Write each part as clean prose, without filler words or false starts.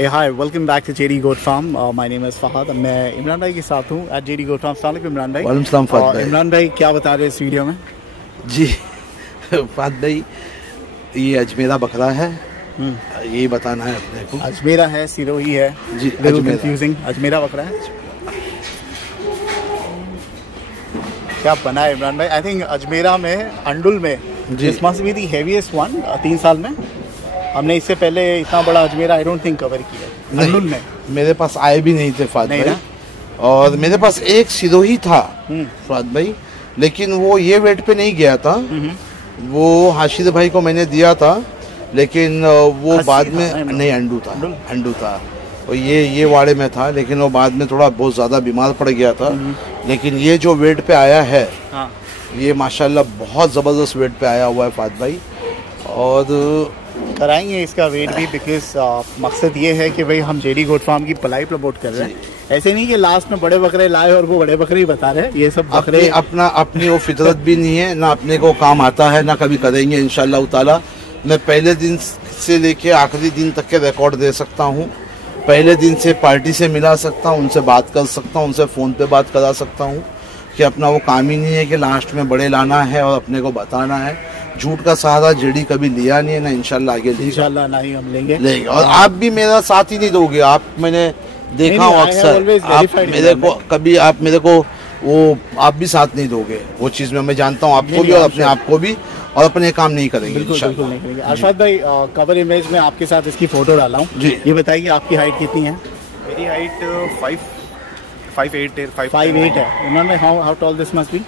Hey, hi, welcome back to JD Goat Farm. My name is Fahad. मैं इमरान भाई के साथ हूँ at JD Goat Farm. अस्सलाम वालेकुम इमरान भाई। वालेकुम सलाम फहद भाई। इमरान भाई क्या बता रहे हैं इस वीडियो में? जी फहद भाई, ये अजमेरा बकरा है, यही बताना है अपने को। अजमेरा है, सिरोही है जी, कंफ्यूजिंग। अजमेरा बकरा है। क्या बना है इमरान भाई? आई थिंक अजमेरा में अंडुल में this must be the heaviest one 3 साल में। हमने इससे पहले इतना बड़ा Ajmera I don't think cover किया अंडुल में। मेरे पास आए भी नहीं थे फहद भाई, और मेरे पास एक सिरोही था फहद भाई, लेकिन वो ये वेट पे नहीं गया था। वो हाशिद भाई को मैंने दिया था, लेकिन वो बाद में नहीं, अंडू था और ये वाड़े में था, लेकिन वो बाद में थोड़ा बहुत ज़्यादा बीमार पड़ गया था। लेकिन ये जो वेट पे आया है, ये माशाल्लाह बहुत ज़बरदस्त वेट पे आया हुआ है फहद भाई। और कराएंगे इसका वेट भी, बिकॉज मकसद ये है कि भाई हम जेडी गोट फार्म की पलाई प्रमोट कर रहे हैं। ऐसे नहीं कि लास्ट में बड़े बकरे लाए और वो बड़े बकरे ही बता रहे हैं। ये सब बकरे अपनी वो फितरत भी नहीं है, ना अपने को काम आता है, ना कभी करेंगे इंशाल्लाह ताला। मैं पहले दिन से लेके आखिरी दिन तक के रिकॉर्ड दे सकता हूँ। पहले दिन से पार्टी से मिला सकता हूँ, उनसे बात कर सकता हूँ, उनसे फ़ोन पे बात करा सकता हूँ कि अपना वो काम ही नहीं है कि लास्ट में बड़े लाना है और अपने को बताना है। झूठ का सहारा जेडी कभी लिया नहीं है, ना इंशाल्लाह आगे इंशाल्लाह ना ही हम लेंगे। और आप भी मेरा साथ ही नहीं दोगे। आप मैंने देखा हूँ अक्सर, आप मेरे को कभी आप मेरे को वो आप भी साथ नहीं दोगे। वो चीज़ में मैं जानता हूँ आपको भी और अपने आप को भी, और अपने काम नहीं करेंगे। बिल्कुल नहीं करेंगे। अरशद भाई, कवर इमेज में आपके साथ इसकी फोटो डाला हूँ जी। ये बताइए आपकी हाइट कितनी है? मेरी हाइट 5'8" है। उन्होंने how tall this must be?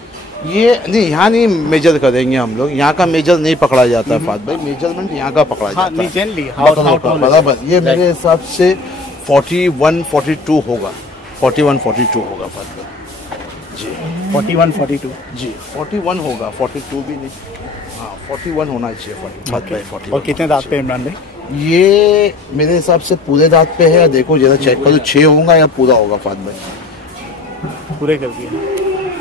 ये नहीं, यहाँ नहीं मेजर करेंगे हम लोग, यहाँ का मेजर नहीं पकड़ा जाता है फहद भाई। मेजरमेंट यहाँ का पकड़ा जाता है बराबर। ये मेरे हिसाब से 41-42 होगा, 41-42 होगा फहद भाई जी। 41-42 जी, 41 होगा, 42 भी नहीं। हाँ, 41 होना चाहिए फहद भाई। 41। और कितने दांत पे इमरान भाई? ये मेरे हिसाब से पूरे दांत पे है। देखो जरा चेक करो, 6 होगा या पूरा होगा फहद भाई? पूरे कर दिए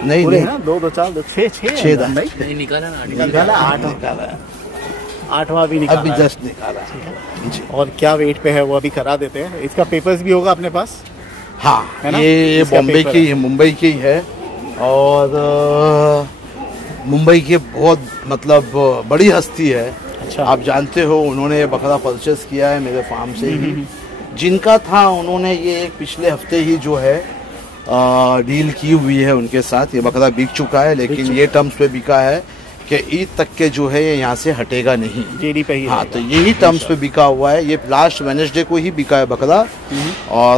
नहीं ना? 2 4 6 दांत नहीं निकाला ना, 8 निकाला, 8वां भी निकाला, अभी जस्ट निकाला जी। और क्या वेट पे है वो अभी करा देते हैं। इसका पेपर्स भी होगा अपने पास? हाँ, ये बॉम्बे की है, मुंबई की है, और मुंबई की बहुत मतलब बड़ी हस्ती है। अच्छा। आप जानते हो, उन्होंने ये बकरा परचेस किया है मेरे फार्म से ही। जिनका था उन्होंने ये पिछले हफ्ते ही जो है डील की हुई है उनके साथ। ये बकरा बिक चुका है, लेकिन ये टर्म्स पे बिका है कि ईद तक के जो है ये यहाँ से हटेगा नहीं, जेडी पे ही। हाँ, तो यही टर्म्स पे बिका हुआ है। ये लास्ट वेडनेसडे को ही बिका है बकरा, और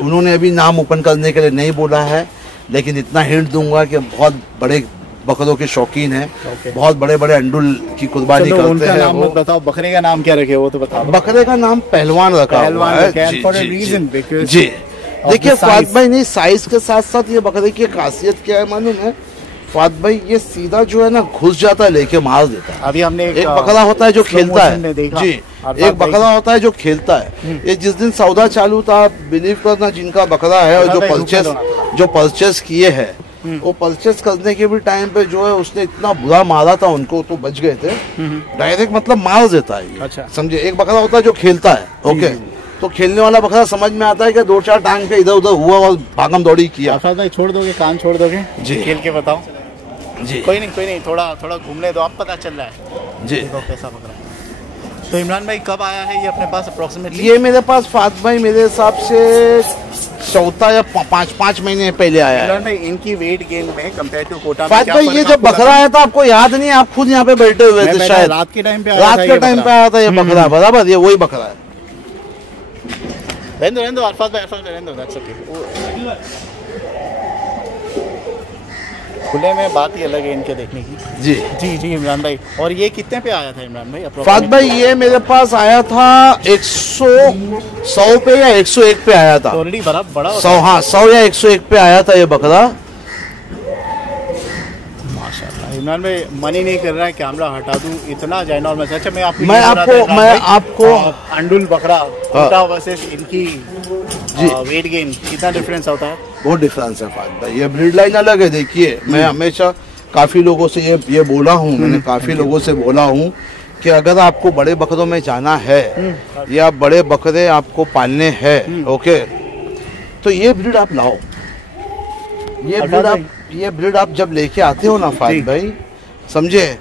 उन्होंने अभी नाम ओपन करने के लिए नहीं बोला है, लेकिन इतना हिंट दूंगा कि बहुत बड़े बकरों के शौकीन हैं। बहुत बड़े बड़े अंडुल की कुर्बानी करते हैं। नाम मत बताओ, बकरे का नाम क्या रखे वो तो बताओ। बकरे का नाम पहलवान रखा हुआ है जी। देखिए फहद भाई, नहीं साइज के साथ साथ ये बकरे की खासियत क्या है मालूम है फहद भाई? ये सीधा जो है ना घुस जाता है, लेके मार देता है। अभी हमने एक बकरा होता है जो खेलता है जी, एक बकरा होता है जो खेलता है। ये जिस दिन सौदा चालू था, बिलीव करना, जिनका बकरा है और जो परचेस किए हैं, वो परचेस करने के भी टाइम पे जो है उसने इतना बुरा मारा था उनको, तो बच गए थे। डायरेक्ट मतलब मार देता है। अच्छा, समझे? एक बकरा होता है जो खेलता है, ओके, तो खेलने वाला बकरा समझ में आता है कि 2-4 टांग पे इधर उधर हुआ और भागम दौड़ी किया। भाई छोड़ दोगे, कान छोड़ दोगे जी, खेल के बताओ जी। कोई नहीं, थोड़ा घूमने दो, आप पता चल रहा है जी कैसा बकरा है। तो इमरान भाई कब आया है ये अपने पास अप्रोक्सीमेटली? ये मेरे पास फहद भाई मेरे हिसाब से चौथा या 5 महीने पहले आया है। इमरान भाई, इनकी वेट गेन में कंपेयर टू कोटा फहद भाई, ये जब बकरा आया था आपको याद नहीं? आप खुद यहाँ पे बैठे हुए थे शायद, रात के टाइम पे आया था ये बकरा, बराबर? ये वही बकरा है। रहने दो अरफात भाई, रहने दो, दैट्स ओके। खुले में बात ही अलग है इनके देखने की जी जी इमरान भाई। और ये कितने पे आया था इमरान भाई? फहद भाई, ये मेरे पास आया था 100 पे या 101 पे आया था। ऑलरेडी बड़ा 100, हाँ 100 या 101 पे आया था ये बकरा। माशाल्लाह इमरान भाई, मन ही नहीं कर रहा है कैमरा हटा दूं, इतना जैनॉर्मस। अच्छा, मैं आपको अंडुल बकरा वर्सेस इनकी वेट गेन कितना डिफरेंस होता है? बहुत डिफरेंस है फहद भाई, ये ब्रीड लाइन अलग है। देखिए, मैं हमेशा काफ़ी लोगों से ये बोला हूँ, मैंने काफ़ी लोगों से बोला हूँ कि अगर आपको बड़े बकरों में जाना है या बड़े बकरे आपको पालने हैं, ओके, तो ये ब्रीड आप लाओ। ये ब्रीड आप जब लेके आते हो ना फाद भाई, समझे,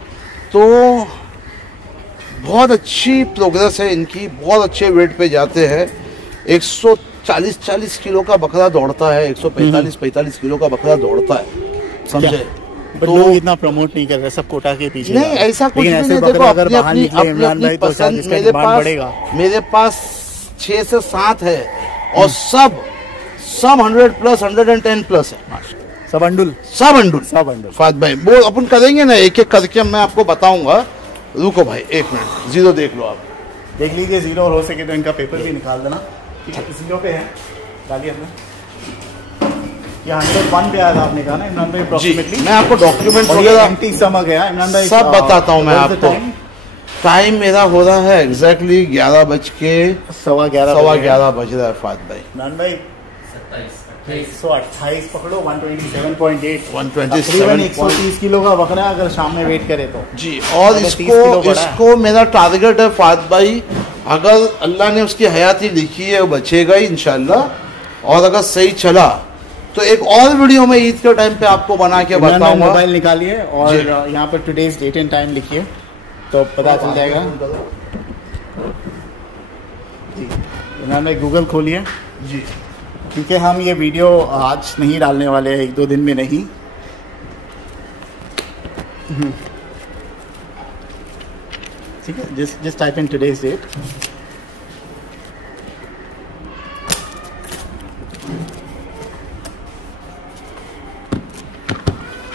तो बहुत अच्छी प्रोग्रेस है इनकी, बहुत अच्छे वेट पे जाते हैं। 140 किलो का बकरा दौड़ता है, 145 किलो का बकरा दौड़ता है, समझे। तो लोग इतना प्रमोट नहीं कर रहे, सब कोटा के पीछे। नहीं, ऐसा कुछ नहीं है। देखो अपनी अपनी पसंद। मेरे पास 6 से 7 है और सब 100+ 110+ है। सब अंडुल फाद भाई, वो अपन करेंगे ना एक एक करके, मैं आपको बताऊंगा। रुको भाई 1 मिनट, 0 देख लो, आप देख लीजिए 0, और हो सके तो इनका पेपर भी निकाल देना। 0 पे है, डालिए अपने। ये 101 पे आया था आपने कहा ना इमरान भाई अप्रोक्सीमेटली। मैं आपको डॉक्यूमेंट वगैरह एम्प्टी स्टमक है इमरान भाई, सब बताता हूँ मैं आपको। टाइम मेरा हो रहा है एग्जैक्टली 11:11 बज रहा है फाद भाई। इमरान भाई 128 पकड़ो, 127.8, 130 किलो का बकरा अगर शाम में वेट करे तो जी। और इसको मेरा टारगेट है फाद भाई, अगर अल्लाह ने उसकी हयाती लिखी है वो बचेगा ही इंशाल्लाह। और अगर सही चला तो एक और वीडियो में ईद के टाइम पे आपको बना के बताऊंगा। मोबाइल निकालिए और यहाँ पर टुडेज डेट एंड टाइम लिखिए तो पता चल जाएगा जी। इन्होंने गूगल खोलिए जी, क्योंकि हम ये वीडियो आज नहीं डालने वाले हैं, 1-2 दिन में नहीं। ठीक है, just type in today's date.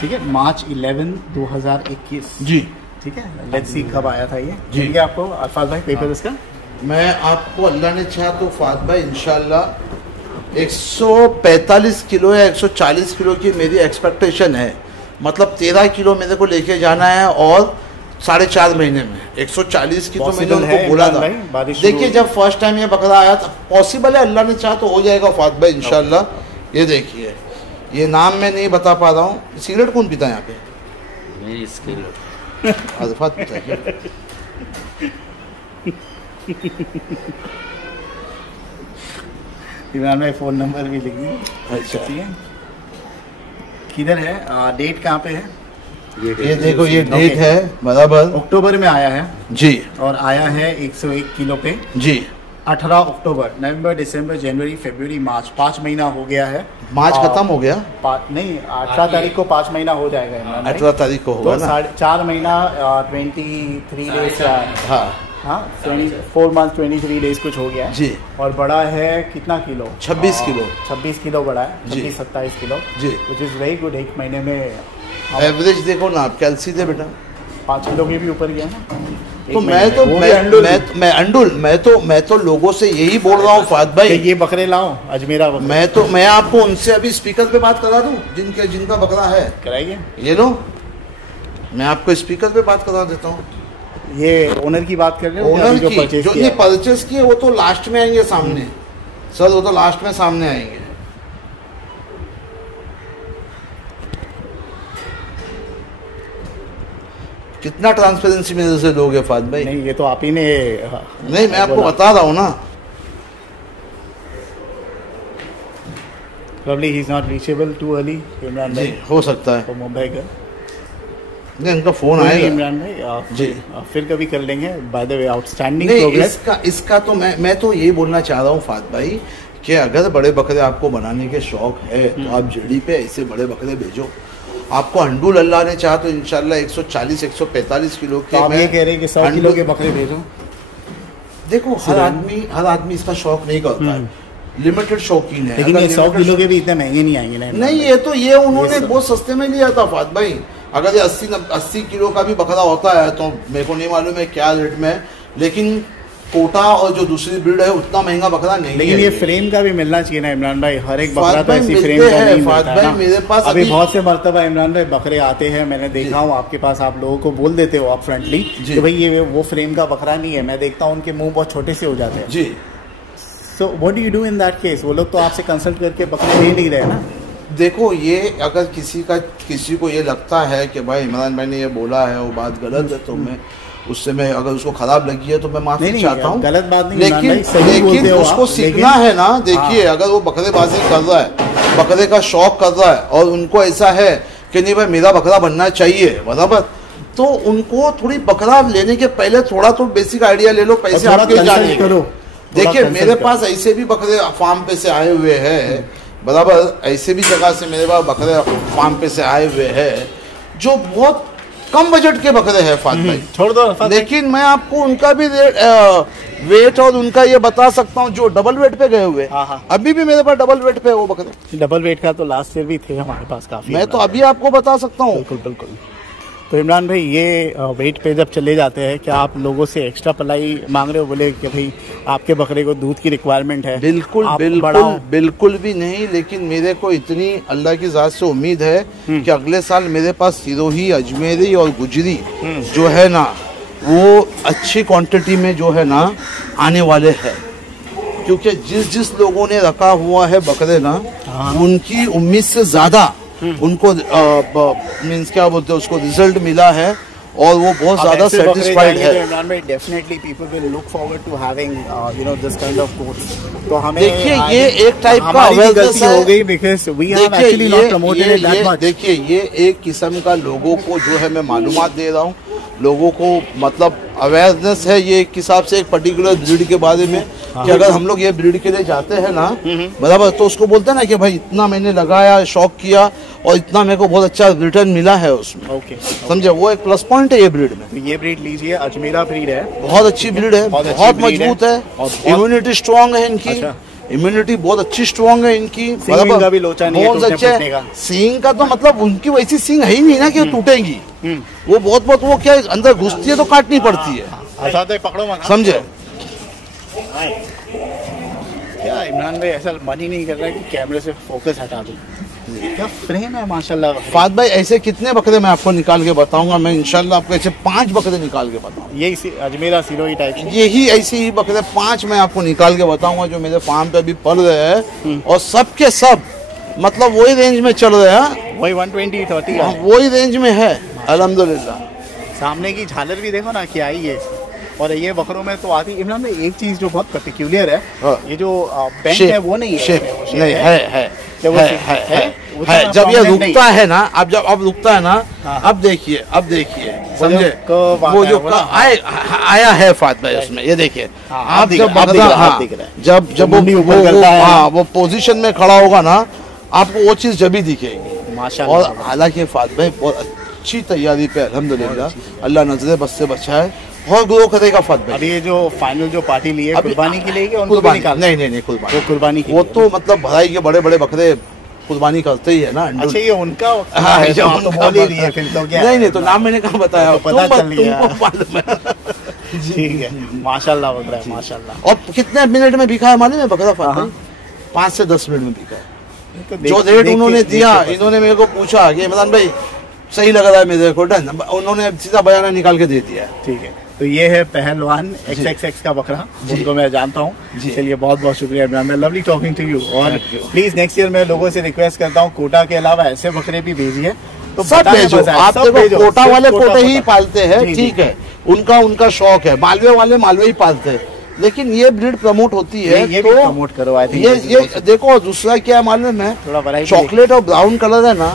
ठीक है, मार्च 11, 2021 जी। ठीक है, लेट्स सी कब आया था ये जी। ठीक है आपको फाद भाई पेपर इसका। मैं आपको अल्लाह ने चाहा तो फाद भाई इंशाल्लाह 145 किलो या 140 किलो की मेरी एक्सपेक्टेशन है। मतलब 13 किलो मेरे को लेके जाना है और 4.5 महीने में 140 की तो मैंने उनको बोला था। देखिए जब फर्स्ट टाइम ये बकरा आया था, पॉसिबल है, अल्लाह ने चाहा तो हो जाएगा फाद भाई इंशाल्लाह। ये देखिए, ये नाम मैं नहीं बता पा रहा हूँ। सिगरेट कौन पीता है यहाँ पे? आज़फात पीता है क्या? इमरान भाई फ़ोन नंबर भी लिख दिए। अच्छा, किधर है? डेट कहाँ पे है? ये देखो, ये डेट है बराबर अक्टूबर में आया है जी, और आया है 101 किलो पे जी। 18 अक्टूबर, नवंबर, दिसंबर, जनवरी, फरवरी, मार्च, 5 महीना हो गया है। मार्च खत्म हो गया? नहीं, 18 तारीख को 5 महीना हो जाएगा। 18 तारीख को होगा ना? 4 महीना 23 डेज। हाँ 24 मंथ 23 डेज कुछ हो गया है जी। और बड़ा है कितना किलो? 26 किलो। 26 किलो बड़ा है, 26-27 kilo ji, which is very good. 1 महीने में एवरेज देखो ना आप, कैल्सी थे बेटा 5 किलो के भी ऊपर गया ना। तो मैं तो लोगों से यही बोल रहा हूँ फाद भाई, ये बकरे लाओ अजमेरा बकरे। मैं आपको उनसे अभी स्पीकर पे बात करा दूं, जिनका बकरा है कराइए। ये लो, मैं आपको स्पीकर पे बात करा देता हूँ। ये ओनर की बात कर रहे हो? ओनर की जो ये परचेस किए वो तो लास्ट में आएंगे सामने सर, वो तो लास्ट में सामने आएंगे। कितना ट्रांसपेरेंसी मेरे से लोगे फाद भाई? नहीं, ये तो आप ही ने। नहीं, मैं आपको बता रहा हूँ ना। Probably he is not reachable too early, Imran भाई। हो सकता है, तो मुंबई का नहीं, उनका फोन आएगा इमरान भाई जी, फिर कभी कर लेंगे। By the way outstanding progress. इसका तो मैं तो यही बोलना चाह रहा हूँ फाद भाई कि अगर बड़े बकरे आपको बनाने के शौक है तो आप जेडी पे ऐसे बड़े बकरे भेजो। आपको अंडुल अल्लाह ने चाहा तो इंशाल्लाह 140-145 किलो के। तो आप ये कह रहे हैं कि 100 किलो के बकरे भेजो? देखो हर आदमी इसका शौक नहीं करता है, लिमिटेड शौकीन है। लेकिन ये 100 किलो के भी इतने महंगे नहीं आएंगे ना। नहीं, ये उन्होंने बहुत सस्ते में लिया था फाद भाई। अगर ये 80 किलो का भी बकरा होता है तो मेरे को नहीं मालूम है क्या रेट में, लेकिन कोटा और जो दूसरी ब्रीड है उतना महंगा बकरा नहीं। लेकिन ये फ्रेम का भी मिलना चाहिए ना इमरान भाई, हर एक बकरा तो ऐसी फ्रेम का नहीं मिलता है ना। मेरे पास अभी बहुत से मर्तबा इमरान भाई बकरे आते हैं, मैंने देखा हूँ आपके पास, आप लोगों को बोल देते हो आप फ्रंटली कि भाई ये वो फ्रेम का बकरा नहीं है। मैं देखता हूँ उनके मुंह बहुत छोटे से हो जाते हैं जी। So what do you do in that case? वो लोग तो आपसे कंसल्ट करके बकरे ले नहीं रहे ना। देखो, ये अगर किसी को ये लगता है कि भाई इमरान भाई ने ये बोला है वो बात गलत है, तो मैं उससे मैं अगर उसको खराब लगी है तो मैं माफी चाहता हूँ, गलत बात नहीं, लेकिन उसको सीखना है ना। देखिए अगर वो बकरेबाजी कर रहा है, बकरे का शौक कर रहा है और उनको ऐसा है कि नहीं भाई मेरा बकरा बनना चाहिए, बराबर, तो उनको थोड़ी बकरा लेने के पहले थोड़ा तो बेसिक आइडिया ले लो, पैसे आपके जाने करो। देखिए मेरे पास ऐसे भी बकरे फार्म पे से आए हुए हैं, बराबर, ऐसे भी जगह से मेरे पास बकरे फार्म पे से आए हुए हैं जो बहुत कम बजट के बकरे हैं फात भाई, छोड़ दो। लेकिन मैं आपको उनका भी वेट और उनका ये बता सकता हूँ जो डबल वेट पे गए हुए, अभी भी मेरे पास डबल वेट पे वो बकरे। डबल वेट का तो लास्ट ईयर भी थे हमारे पास काफी, मैं तो अभी आपको बता सकता हूँ। बिल्कुल बिल्कुल। तो इमरान भाई ये वेट पे जब चले जाते हैं, क्या आप लोगों से एक्स्ट्रा पलाई मांग रहे हो? बोले कि भाई आपके बकरे को दूध की रिक्वायरमेंट है? बिल्कुल बिल्कुल बिल्कुल भी नहीं, लेकिन मेरे को इतनी अल्लाह की ज़ात से उम्मीद है कि अगले साल मेरे पास सिरोही, अजमेरी और गुजरी जो है ना वो अच्छी क्वांटिटी में जो है ना आने वाले हैं, क्योंकि जिस लोगों ने रखा हुआ है बकरे ना उनकी उम्मीद से ज़्यादा उनको मीन्स क्या बोलते हैं उसको रिजल्ट मिला है और वो बहुत ज्यादा सेटिस्फाइड है। Definitely people will look forward to having you know this kind of goats. तो हमें देखिए ये एक टाइप का अवेयरनेस हो गई because we have actually not promoted it that much. देखिए ये एक किस्म का लोगों को जो है मैं मालूमात दे रहा हूँ, लोगों को मतलब अवेयरनेस है ये एक हिसाब से एक पर्टिकुलर ब्रीड के बारे में कि अगर हम लोग ये ब्रीड के लिए जाते हैं ना, बराबर, तो उसको बोलते हैं ना कि भाई इतना मैंने लगाया, शौक किया और इतना मेरे को बहुत अच्छा रिटर्न मिला है उसमें। ओके, समझे, वो एक प्लस पॉइंट है ये ब्रीड में। तो ये ब्रीड लीजिए, अजमेरा ब्रीड है, बहुत अच्छी ब्रीड है, बहुत मजबूत है, इम्यूनिटी स्ट्रॉन्ग है इनकी, इम्यूनिटी बहुत अच्छी स्ट्रॉन्ग है इनकी, का भी लोचा नहीं है, बहुत अच्छे सींग का तो मतलब उनकी वैसी सींग है ही नहीं ना कि टूटेंगी, वो बहुत वो क्या अंदर घुसती है तो काटनी पड़ती है, पकड़ो, समझे। क्या इमरान भाई ऐसा मन ही नहीं कर रहा है कि कैमरे से फोकस हटा दूं? क्या फ्रेम है माशाल्लाह। फात भाई ऐसे कितने बकरे मैं आपको निकाल के बताऊंगा, मैं इंशाल्लाह आपको ऐसे 5 बकरे निकाल के बताऊंगा, यही अजमेरा सिरोही टाइप, यही ऐसे ही बकरे 5 मैं आपको निकाल के बताऊंगा जो मेरे फार्म पे अभी पल रहे हैं और सब के सब मतलब वही रेंज में चल रहे हैं, वही 120-130 वही रेंज में है अल्हम्दुलिल्लाह। सामने की झालर भी देखो ना क्या आई है, और ये बकरों में तो आती। इमरान में एक चीज जो बहुत पर्टिकुलर है, ये जो बेंट है वो नहीं है, शेप नहीं है, जब ये रुकता है ना, अब रुकता है ना, अब देखिए समझे, वो जो आया है फात भाई उसमें, ये देखिए आप जब वो पोजीशन में खड़ा होगा ना आपको वो चीज जब भी दिखेगी माशाल्लाह। और हालांकि फात भाई बहुत अच्छी तैयारी पे अल्हम्दुलिल्लाह, अल्लाह नजरे बस से बचाए और ग्रो करेगा फत भाई। अभी ये जो फाइनल जो पार्टी ली है कुर्बानी के लिए, उनको भी निकाल? नहीं कुर्बानी वो तो मतलब भराई के बड़े बड़े बकरे कुर्बानी करते ही है ना। अच्छा ये उनका तो बोल ही दिए फिर तो क्या? नहीं तो नाम मैंने कहाँ बताया, पता चल गया। ठीक है, माशाल्लाह बकरा है माशाल्लाह। और कितने मिनट में बिका है मालूम है बकरा फात भाई? 5 से 10 मिनट में बिका है। जो रेट उन्होंने दिया, इन्होंने मेरे को पूछा कि इमरान भाई सही लग रहा है मेरे को, उन्होंने सीधा बयाना निकाल के दे दिया। ठीक है, तो ये है पहलवान XXX का बकरा, जिनको मैं जानता हूँ। चलिए बहुत बहुत शुक्रिया इमरान भाई, लवली टॉकिंग टू यू। और प्लीज नेक्स्ट ईयर मैं लोगों से रिक्वेस्ट करता हूँ कोटा के अलावा ऐसे बकरे भी भेजिए, तो सब भेजो। आप देखो कोटा वाले कोटे ही पालते हैं, ठीक है, उनका शौक है, मालवे वाले मालवे ही पालते हैं, लेकिन ये ब्रीड प्रमोट होती है ये तो प्रमोट करो। ये देखो दूसरा क्या मालूम है, थोड़ा चॉकलेट और ब्राउन कलर है ना,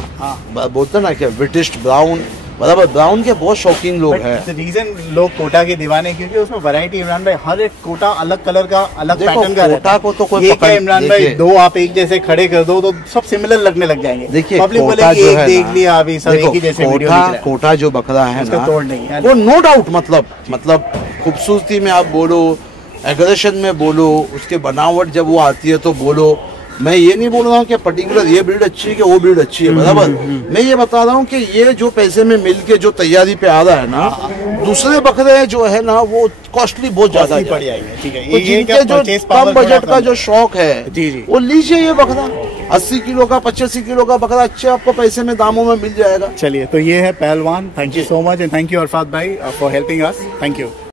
बोलते ना क्या ब्रिटिश ब्राउन, बराबर, ब्राउन के बहुत शौकीन लोग हैं। रीजन लोग कोटा के दीवाने क्योंकि उसमें वैरायटी इमरान भाई, हर एक कोटा अलग कलर का, अलग पैटर्न का रहता है। को तो कोई क्या इमरान भाई, दो आप एक जैसे खड़े कर दो तो सब सिमिलर लगने लग जाएंगे। देखिए पब्लिक बोलेगी एक देख लिया अभी सब एक ही जैसे वीडियो दिख रहा है। कोटा जो बकरा है ना, तोड़ नहीं है वो नो डाउट, मतलब खूबसूरती में आप बोलो, एग्रेशन में बोलो, उसके बनावट जब वो आती है तो बोलो, मैं ये नहीं बोल रहा हूँ कि पर्टिकुलर ये ब्रीड अच्छी है कि वो ब्रीड अच्छी है, बराबर, मैं ये बता रहा हूँ कि ये जो पैसे में मिल के जो तैयारी पे आ रहा है ना, दूसरे बकरे जो है ना वो कॉस्टली बहुत ज्यादा पड़ जाएंगे। ठीक है, तो जिनके जो कम बजट का जो शौक है वो लीजिए ये बकरा, 80 किलो का 85 किलो का बकरा अच्छे आपको पैसे में दामों में मिल जाएगा। चलिए, तो ये है पहलवान। Thank you so much and thank you Arfat भाई for helping us. Thank you.